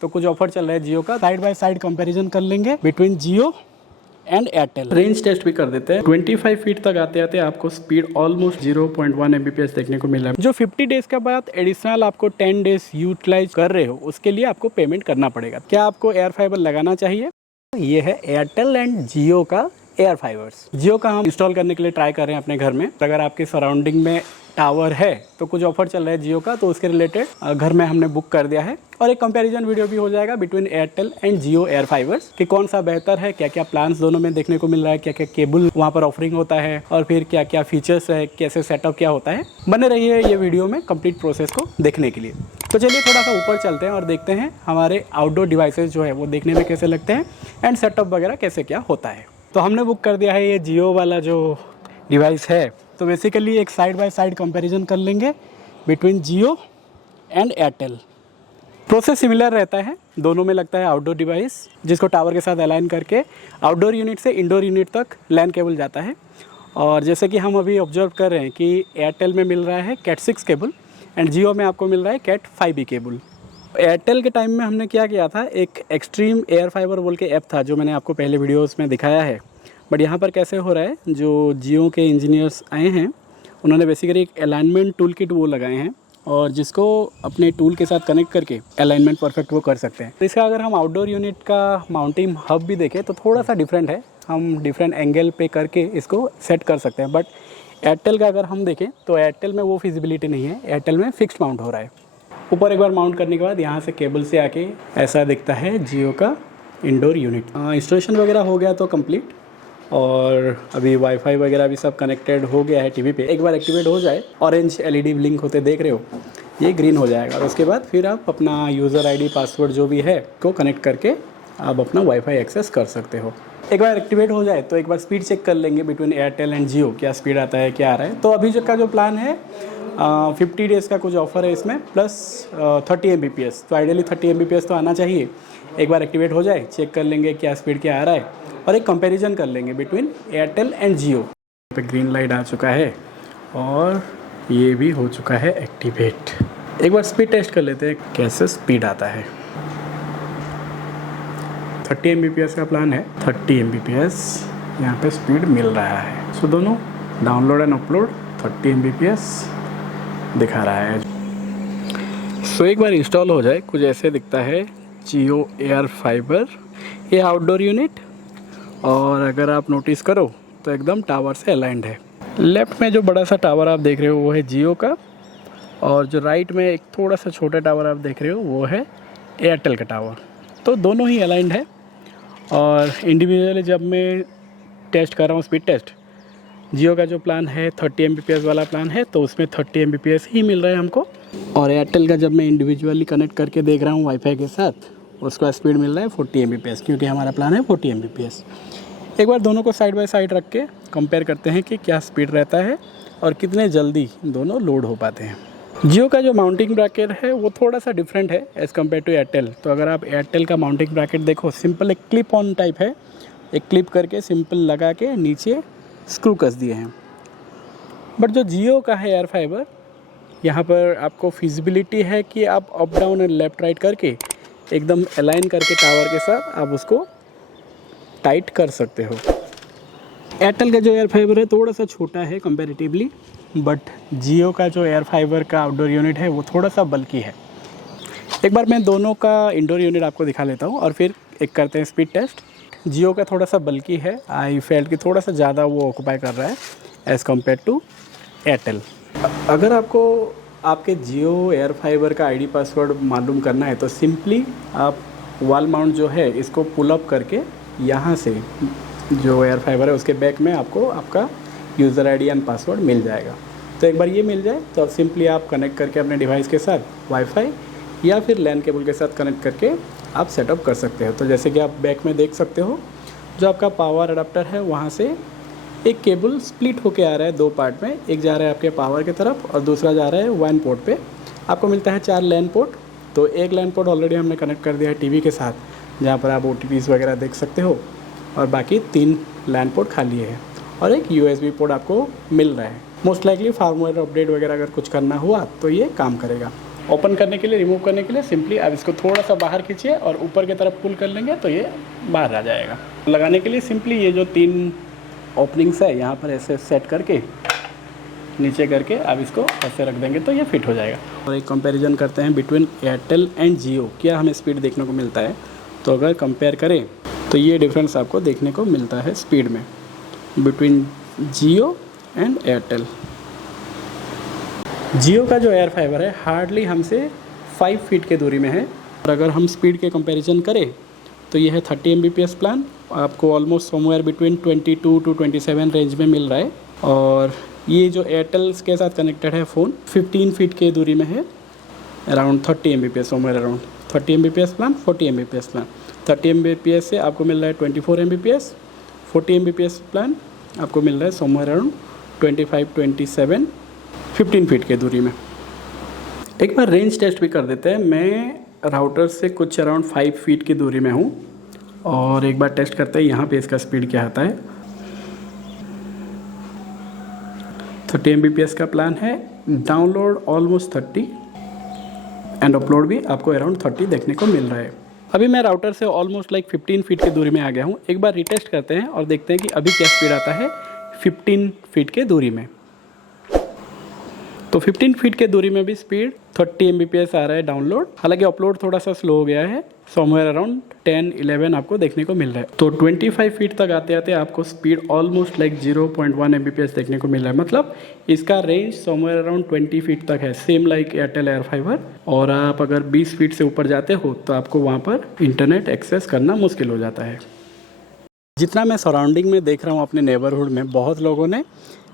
तो कुछ ऑफर चल रहा है जियो का, साइड बाय साइड कंपैरिजन कर लेंगे between Jio and Airtel. Range test भी कर देते हैं। 25 फीट तक आते आते आपको स्पीड ऑलमोस्ट 0.1 Mbps देखने को मिला है। जो 50 डेज के बाद एडिशनल आपको 10 डेज यूटिलाइज कर रहे हो उसके लिए आपको पेमेंट करना पड़ेगा। क्या आपको एयर फाइबर लगाना चाहिए? ये है एयरटेल एंड जियो का एयर फाइबर्स। जियो का हम इंस्टॉल करने के लिए ट्राई कर रहे हैं अपने घर में। अगर आपके सराउंडिंग में टावर है तो कुछ ऑफर चल रहा है जियो का, तो उसके रिलेटेड घर में हमने बुक कर दिया है। और एक कंपैरिजन वीडियो भी हो जाएगा between Airtel and Jio air fibres कि कौन सा बेहतर है, क्या क्या प्लान्स दोनों में देखने को मिल रहा है, क्या क्या केबल वहाँ पर ऑफरिंग होता है और फिर क्या क्या फीचर्स है, कैसे सेटअप क्या होता है। बने रहिए ये वीडियो में कंप्लीट प्रोसेस को देखने के लिए। तो चलिए थोड़ा सा ऊपर चलते हैं और देखते हैं हमारे आउटडोर डिवाइसेज जो है वो देखने में कैसे लगते हैं एंड सेटअप वगैरह कैसे क्या होता है। तो हमने बुक कर दिया है ये जियो वाला जो डिवाइस है। तो बेसिकली एक साइड बाय साइड कंपैरिजन कर लेंगे between Jio and Airtel. Process similar रहता है, दोनों में लगता है आउटडोर डिवाइस जिसको टावर के साथ अलाइन करके आउटडोर यूनिट से इंडोर यूनिट तक लैन केबल जाता है। और जैसे कि हम अभी ऑब्जर्व कर रहे हैं कि एयरटेल में मिल रहा है कैट 6 केबल एंड जियो में आपको मिल रहा है कैट 5B केबल। एयरटेल के टाइम में हमने क्या किया था, एक एक्सट्रीम एयर फाइबर बोल के ऐप था जो मैंने आपको पहले वीडियोस में दिखाया है। बट यहाँ पर कैसे हो रहा है, जो जियो के इंजीनियर्स आए हैं उन्होंने बेसिकली एक अलाइनमेंट टूल किट वो लगाए हैं और जिसको अपने टूल के साथ कनेक्ट करके अलाइनमेंट परफेक्ट वो कर सकते हैं। तो इसका अगर हम आउटडोर यूनिट का माउंटिंग हब भी देखें तो थोड़ा सा डिफरेंट है, हम डिफरेंट एंगल पे करके इसको सेट कर सकते हैं। बट एयरटेल का अगर हम देखें तो एयरटेल में वो फिजिबिलिटी नहीं है, एयरटेल में फिक्स्ड माउंट हो रहा है। ऊपर एक बार माउंट करने के बाद यहाँ से केबल से आके ऐसा दिखता है जियो का इंडोर यूनिट। इंस्टॉलेशन वगैरह हो गया तो कंप्लीट और अभी वाईफाई वगैरह भी सब कनेक्टेड हो गया है टीवी पे। एक बार एक्टिवेट हो जाए, ऑरेंज LED ब्लिंक होते देख रहे हो, ये ग्रीन हो जाएगा और उसके बाद फिर आप अपना यूज़र ID पासवर्ड जो भी है को कनेक्ट करके आप अपना वाईफाई एक्सेस कर सकते हो। एक बार एक्टिवेट हो जाए तो एक बार स्पीड चेक कर लेंगे बिटवीन एयरटेल एंड जियो, क्या स्पीड आता है क्या आ रहा है। तो अभी का जो प्लान है 50 डेज़ का कुछ ऑफर है इसमें प्लस 30 Mbps। तो आइडियली 30 Mbps तो आना चाहिए। एक बार एक्टिवेट हो जाए चेक कर लेंगे क्या स्पीड क्या आ रहा है और एक कंपैरिजन कर लेंगे बिटवीन एयरटेल एंड जियो। पे ग्रीन लाइट आ चुका है और ये भी हो चुका है एक्टिवेट। एक बार स्पीड टेस्ट कर लेते हैं कैसे स्पीड आता है। 30 Mbps का प्लान है, 30 Mbps यहाँ पे स्पीड मिल रहा है। सो दोनों डाउनलोड एंड अपलोड 30 Mbps दिखा रहा है। सो एक बार इंस्टॉल हो जाए कुछ ऐसे दिखता है जियो एयर फाइबर ये आउटडोर यूनिट। और अगर आप नोटिस करो तो एकदम टावर से अलाइंड है। लेफ्ट में जो बड़ा सा टावर आप देख रहे हो वो है जियो का और जो राइट में एक थोड़ा सा छोटा टावर आप देख रहे हो वो है एयरटेल का टावर। तो दोनों ही अलाइंड है और इंडिविजुअली जब मैं टेस्ट कर रहा हूँ स्पीड टेस्ट, जियो का जो प्लान है 30 Mbps वाला प्लान है तो उसमें 30 Mbps ही मिल रहा है हमको। और एयरटेल का जब मैं इंडिविजुअली कनेक्ट करके देख रहा हूँ वाईफाई के साथ उसका स्पीड मिल रहा है 40 Mbps क्योंकि हमारा प्लान है 40 Mbps। एक बार दोनों को साइड बाय साइड रख के कंपेयर करते हैं कि क्या स्पीड रहता है और कितने जल्दी दोनों लोड हो पाते हैं। जियो का जो माउंटिंग ब्रैकेट है वो थोड़ा सा डिफरेंट है एज़ कम्पेयर टू एयरटेल। तो अगर आप एयरटेल का माउंटिंग ब्रैकेट देखो, सिंपल एक क्लिप ऑन टाइप है, एक क्लिप करके सिंपल लगा के नीचे स्क्रू कस दिए हैं। बट जो जियो का है एयर फाइबर, यहाँ पर आपको फिजिबिलिटी है कि आप up down and left right करके एकदम अलाइन करके टावर के साथ आप उसको टाइट कर सकते हो। एयरटेल का जो एयर फाइबर है थोड़ा सा छोटा है कंपैरेटिवली, बट जियो का जो एयर फाइबर का आउटडोर यूनिट है वो थोड़ा सा बल्कि है। एक बार मैं दोनों का इंडोर यूनिट आपको दिखा लेता हूँ और फिर एक करते हैं स्पीड टेस्ट। जियो का थोड़ा सा बल्कि है, आई फेल्ट कि थोड़ा सा ज़्यादा वो ऑक्यूपाई कर रहा है एज़ कम्पेयर टू एयरटेल। अगर आपको आपके जियो एयर फाइबर का ID पासवर्ड मालूम करना है तो सिंपली आप वॉल माउंट जो है इसको पुल अप करके यहाँ से जो एयर फाइबर है उसके बैक में आपको आपका यूज़र ID एंड पासवर्ड मिल जाएगा। तो एक बार ये मिल जाए तो अब सिंपली आप कनेक्ट करके अपने डिवाइस के साथ वाईफाई या फिर लैन केबल के साथ कनेक्ट करके आप सेटअप कर सकते हो। तो जैसे कि आप बैक में देख सकते हो जो आपका पावर अडाप्टर है वहाँ से एक केबल स्प्लिट होके आ रहा है दो पार्ट में, एक जा रहा है आपके पावर की तरफ और दूसरा जा रहा है WAN पोर्ट पे। आपको मिलता है 4 लैन पोर्ट। तो एक लैन पोर्ट ऑलरेडी हमने कनेक्ट कर दिया है टीवी के साथ जहाँ पर आप OTPs वगैरह देख सकते हो और बाकी 3 लैन पोर्ट खाली है और एक USB पोर्ट आपको मिल रहा है। मोस्ट लाइकली फार्मवेयर अपडेट वगैरह अगर कुछ करना हुआ तो ये काम करेगा। ओपन करने के लिए, रिमूव करने के लिए सिंपली आप इसको थोड़ा सा बाहर खींचिए और ऊपर की तरफ पुल कर लेंगे तो ये बाहर आ जाएगा। लगाने के लिए सिंपली ये जो 3 ओपनिंग्स है यहाँ पर ऐसे सेट करके नीचे करके आप इसको ऐसे रख देंगे तो ये फिट हो जाएगा। और एक कंपैरिजन करते हैं बिटवीन एयरटेल एंड जियो, क्या हमें स्पीड देखने को मिलता है। तो अगर कंपेयर करें तो ये डिफरेंस आपको देखने को मिलता है स्पीड में बिटवीन जियो एंड एयरटेल। जियो का जो एयर फाइबर है हार्डली हमसे 5 फीट के दूरी में है, और अगर हम स्पीड के कंपैरिजन करें तो ये है 30 Mbps प्लान, आपको almost somewhere between 22 to 27 range में मिल रहा है। और ये जो एयरटेल के साथ कनेक्टेड है फ़ोन 15 फीट के दूरी में है, around 30 Mbps, somewhere around 30 Mbps plan, 40 Mbps plan. 30 Mbps से आपको मिल रहा है 24 Mbps, 40 Mbps प्लान आपको मिल रहा है समवेयर अराउंड 25-27 15 फीट के दूरी में। एक बार रेंज टेस्ट भी कर देते हैं। मैं राउटर से कुछ अराउंड 5 फीट की दूरी में हूँ और एक बार टेस्ट करते हैं यहाँ पे इसका स्पीड क्या आता है। 30 Mbps का प्लान है, डाउनलोड ऑलमोस्ट 30 एंड अपलोड भी आपको अराउंड 30 देखने को मिल रहा है। अभी मैं राउटर से ऑलमोस्ट लाइक 15 फीट की दूरी में आ गया हूँ। एक बार रिटेस्ट करते हैं और देखते हैं कि अभी क्या स्पीड आता है 15 फीट के दूरी में। तो 15 फीट के दूरी में भी स्पीड 30 Mbps आ रहा है डाउनलोड, हालांकि अपलोड थोड़ा सा स्लो हो गया है, समवेयर अराउंड 10-11 आपको देखने को मिल रहा है। तो 25 फीट तक आते आते आपको स्पीड ऑलमोस्ट लाइक 0.1 Mbps देखने को मिल रहा है, मतलब इसका रेंज समवेयर अराउंड 20 फीट तक है, same like Airtel air fibre. और आप अगर 20 फीट से ऊपर जाते हो तो आपको वहाँ पर इंटरनेट एक्सेस करना मुश्किल हो जाता है। जितना मैं सराउंडिंग में देख रहा हूँ अपने नेबरहुड में बहुत लोगों ने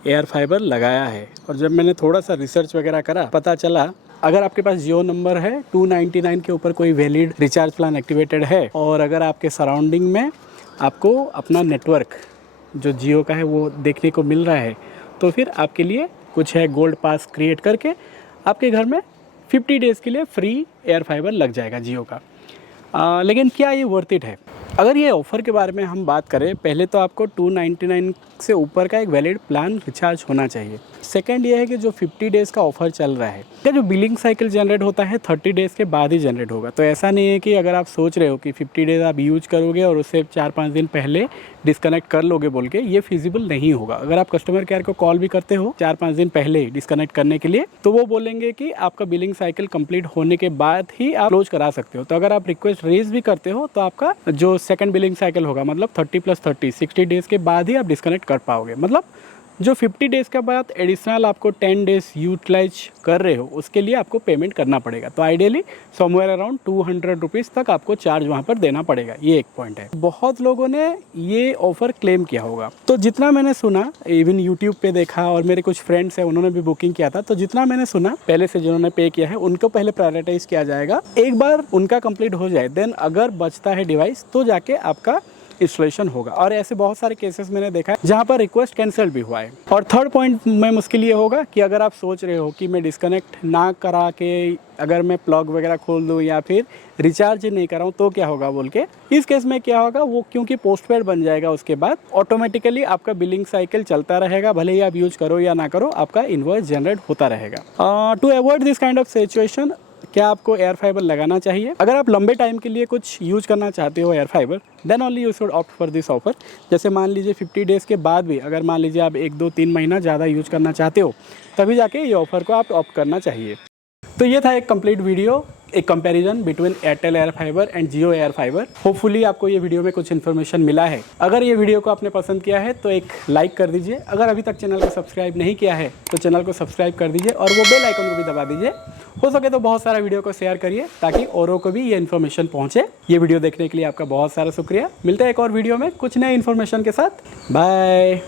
एयर फाइबर लगाया है, और जब मैंने थोड़ा सा रिसर्च वगैरह करा पता चला अगर आपके पास जियो नंबर है 299 के ऊपर कोई वैलिड रिचार्ज प्लान एक्टिवेटेड है, और अगर आपके सराउंडिंग में आपको अपना नेटवर्क जो जियो का है वो देखने को मिल रहा है, तो फिर आपके लिए कुछ है गोल्ड पास क्रिएट करके आपके घर में 50 डेज़ के लिए फ्री एयर फाइबर लग जाएगा जियो का। लेकिन क्या ये वर्थ इट है? अगर ये ऑफ़र के बारे में हम बात करें, पहले तो आपको 299 से ऊपर का एक वैलिड प्लान रिचार्ज होना चाहिए। सेकंड ये है कि जो 50 डेज़ का ऑफ़र चल रहा है, क्या जो बिलिंग साइकिल जनरेट होता है 30 डेज़ के बाद ही जनरेट होगा। तो ऐसा नहीं है कि अगर आप सोच रहे हो कि 50 डेज़ आप यूज करोगे और उससे 4-5 दिन पहले डिस्कनेक्ट कर लोगे बोल के, ये फिजिबल नहीं होगा। अगर आप कस्टमर केयर को कॉल भी करते हो 4-5 दिन पहले डिस्कनेक्ट करने के लिए, तो वो बोलेंगे कि आपका बिलिंग साइकिल कंप्लीट होने के बाद ही आप क्लोज करा सकते हो। तो अगर आप रिक्वेस्ट रेज भी करते हो तो आपका जो सेकंड बिलिंग साइकिल होगा, मतलब 30+30 60 डेज़ के बाद ही आप डिस्कनेक्ट कर पाओगे। मतलब जो 50 डेज़ के बाद एडिशनल आपको 10 डेज़ यूटिलाइज कर रहे हो उसके लिए आपको पेमेंट करना पड़ेगा। तो आइडियली समवेयर अराउंड 200 रुपीज़ तक आपको चार्ज वहाँ पर देना पड़ेगा। ये एक पॉइंट है। बहुत लोगों ने ये ऑफ़र क्लेम किया होगा, तो जितना मैंने सुना, इवन यूट्यूब पे देखा और मेरे कुछ फ्रेंड्स हैं उन्होंने भी बुकिंग किया था, तो जितना मैंने सुना पहले से जिन्होंने पे किया है उनको पहले प्रायोरिटाइज किया जाएगा। एक बार उनका कंप्लीट हो जाए देन अगर बचता है डिवाइस तो जाके आपका इंस्टॉलेशन होगा। और ऐसे बहुत सारे केसेस मैंने देखा है जहाँ पर रिक्वेस्ट कैंसिल भी हुआ है। और थर्ड पॉइंट में मुश्किल ये होगा कि अगर आप सोच रहे हो कि मैं डिस्कनेक्ट ना करा के अगर मैं प्लग वगैरह खोल दूँ या फिर रिचार्ज नहीं कराऊँ तो क्या होगा बोल के, इस केस में क्या होगा, वो क्योंकि पोस्टपेड बन जाएगा उसके बाद ऑटोमेटिकली आपका बिलिंग साइकिल चलता रहेगा, भले ही आप यूज करो या ना करो, आपका इनवॉइस जनरेट होता रहेगा। To avoid this kind of situation, क्या आपको एयर फाइबर लगाना चाहिए? अगर आप लंबे टाइम के लिए कुछ यूज करना चाहते हो air fibre, then only you should opt for this offer. जैसे मान लीजिए 50 डेज़ के बाद भी अगर मान लीजिए आप 1-2-3 महीना ज़्यादा यूज करना चाहते हो, तभी जाके ये ऑफर को आप ऑप्ट करना चाहिए। तो ये था एक कंप्लीट वीडियो, एक comparison between Airtel air fibre and Jio air fibre. Hopefully आपको ये वीडियो में कुछ इन्फॉर्मेशन मिला है। अगर ये वीडियो को आपने पसंद किया है तो एक लाइक कर दीजिए। अगर अभी तक चैनल को सब्सक्राइब नहीं किया है तो चैनल को सब्सक्राइब कर दीजिए और वो बेल आइकन को भी दबा दीजिए। हो सके तो बहुत सारा वीडियो को शेयर करिए ताकि औरों को भी ये इन्फॉर्मेशन पहुँचे। ये वीडियो देखने के लिए आपका बहुत सारा शुक्रिया। मिलते हैं एक और वीडियो में कुछ नए इन्फॉर्मेशन के साथ। बाय।